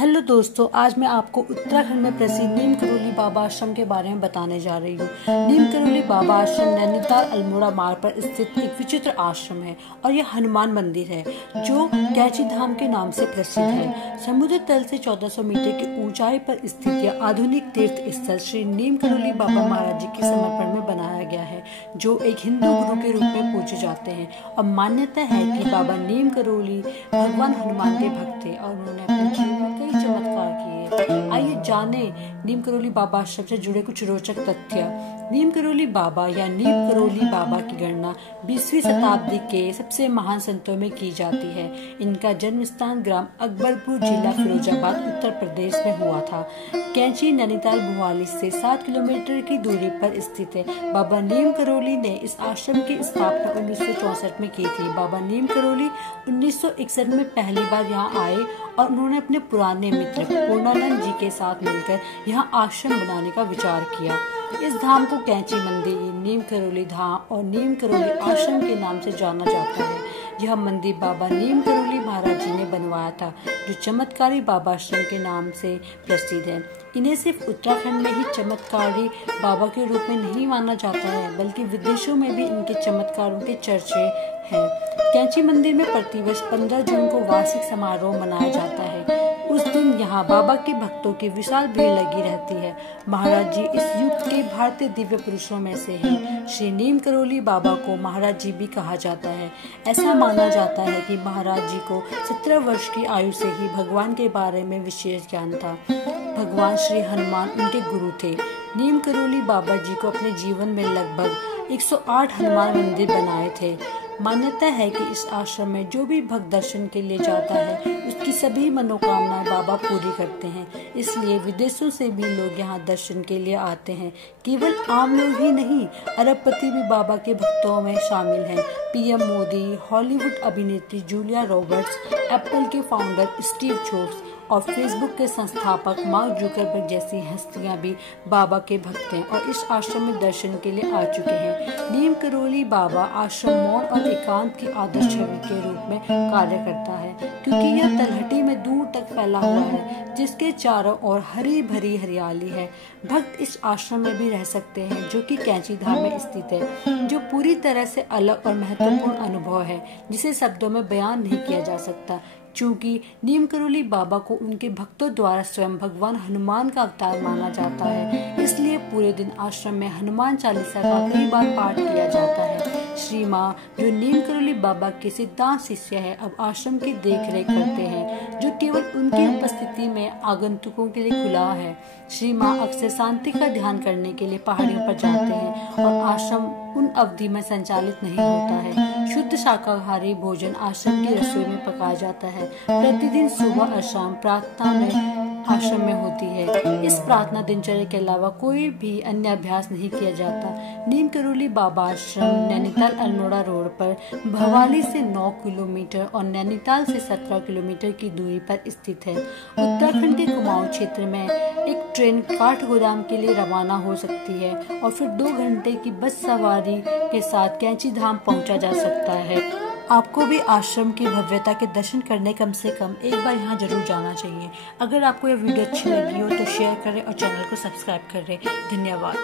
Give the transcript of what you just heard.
Hello दोस्तों, आज मैं आपको उत्तराखंड में प्रसिद्ध नीम करोली बाबा आश्रम के बारे में बताने जा रही हूँ। नीम करोली बाबा आश्रम नैनीताल अल्मोड़ा मार्ग पर स्थित एक विचित्र आश्रम है और यह हनुमान मंदिर है जो कैंची धाम के नाम से प्रसिद्ध है। समुद्र तल से 1400 मीटर की ऊंचाई पर स्थित यह आधुनिक तीर्थ स्थल श्री नीम करोली बाबा महाराज जी के समर्पण में बनाया गया है, जो एक हिंदू गुरु के रूप में पूजे जाते हैं। और मान्यता है कि बाबा नीम करोली भगवान हनुमान के भक्त थे और उन्होंने अपने जीवन में कई चमत्कार किए। आइए जाने नीम करोली बाबा आश्रम से जुड़े कुछ रोचक तथ्य। नीम करोली बाबा या नीम करोली बाबा की गणना 20वीं शताब्दी के सबसे महान संतों में की जाती है। इनका जन्म स्थान ग्राम अकबरपुर, जिला फिरोजाबाद, उत्तर प्रदेश में हुआ था। कैंची नैनीताल भुवाली से 7 किलोमीटर की दूरी पर स्थित है। बाबा नीम करोली ने इस आश्रम की स्थापना 1964 में की थी। बाबा नीम करोली 1961 में पहली बार यहाँ आए और उन्होंने अपने पुराने मित्र पूर्णानंद जी के साथ मिलकर यहाँ आश्रम बनाने का विचार किया। इस धाम को कैंची मंदिर, नीम करोली धाम और नीम करोली आश्रम के नाम से जाना जाता है। यह मंदिर बाबा नीम करोली महाराज जी ने बनवाया था, जो चमत्कारी बाबा आश्रम के नाम से प्रसिद्ध है। इन्हें सिर्फ उत्तराखंड में ही चमत्कारी बाबा के रूप में नहीं माना जाता है, बल्कि विदेशों में भी इनके चमत्कारों के चर्चे हैं। कैंची मंदिर में प्रतिवर्ष 15 जून को वार्षिक समारोह मनाया जाता है। उस दिन यहाँ बाबा के भक्तों की विशाल भीड़ लगी रहती है। महाराज जी इस युग के भारतीय दिव्य पुरुषों में से हैं। श्री नीम करोली बाबा को महाराज जी भी कहा जाता है। ऐसा माना जाता है कि महाराज जी को 17 वर्ष की आयु से ही भगवान के बारे में विशेष ज्ञान था। भगवान श्री हनुमान उनके गुरु थे। नीम करोली बाबा जी को अपने जीवन में लगभग 108 हनुमान मंदिर बनाए थे। मान्यता है कि इस आश्रम में जो भी भक्त दर्शन के लिए जाता है, उसकी सभी मनोकामनाएं बाबा पूरी करते हैं। इसलिए विदेशों से भी लोग यहाँ दर्शन के लिए आते हैं। केवल आम लोग ही नहीं, अरबपति भी बाबा के भक्तों में शामिल हैं। पीएम मोदी, हॉलीवुड अभिनेत्री जूलिया रॉबर्ट्स, एप्पल के फाउंडर स्टीव जॉब्स और फेसबुक के संस्थापक मार्क जुकरबर्ग जैसी हस्तियां भी बाबा के भक्त हैं और इस आश्रम में दर्शन के लिए आ चुके हैं। नीम करोली बाबा आश्रम मौन और एकांत की आदर्श छवि के रूप में कार्य करता है, क्योंकि यह तलहटी में दूर तक फैला हुआ है, जिसके चारों ओर हरी भरी हरियाली है। भक्त इस आश्रम में भी रह सकते हैं, जो कि कैंची धाम में स्थित है, जो पूरी तरह से अलग और महत्वपूर्ण अनुभव है, जिसे शब्दों में बयान नहीं किया जा सकता। चूँकि नीम करोली बाबा को उनके भक्तों द्वारा स्वयं भगवान हनुमान का अवतार माना जाता है, इसलिए पूरे दिन आश्रम में हनुमान चालीसा का कई बार पाठ किया जाता है। श्री माँ, जो नीम करोली बाबा के सिद्धांत शिष्य है, अब आश्रम की देखरेख करते हैं, जो केवल उनकी उपस्थिति में आगंतुकों के लिए खुला है। श्री माँ अक्सर शांति का ध्यान करने के लिए पहाड़ियों पर जाते हैं और आश्रम उन अवधि में संचालित नहीं होता है। शुद्ध शाकाहारी भोजन आश्रम की रसोई में पकाया जाता है। प्रतिदिन सुबह और शाम प्रार्थना में आश्रम में होती है। इस प्रार्थना दिनचर्या के अलावा कोई भी अन्य अभ्यास नहीं किया जाता। नीम करोली बाबा आश्रम नैनीताल अल्मोड़ा रोड पर भवाली से 9 किलोमीटर और नैनीताल से 17 किलोमीटर की दूरी पर स्थित है। उत्तराखंड के कुमाऊं क्षेत्र में एक ट्रेन काठगोदाम के लिए रवाना हो सकती है और फिर 2 घंटे की बस सवारी के साथ कैंची धाम पहुंचा जा सकता है। आपको भी आश्रम की भव्यता के दर्शन करने कम से कम एक बार यहाँ जरूर जाना चाहिए। अगर आपको यह वीडियो अच्छी लगी हो तो शेयर करें और चैनल को सब्सक्राइब करें। धन्यवाद।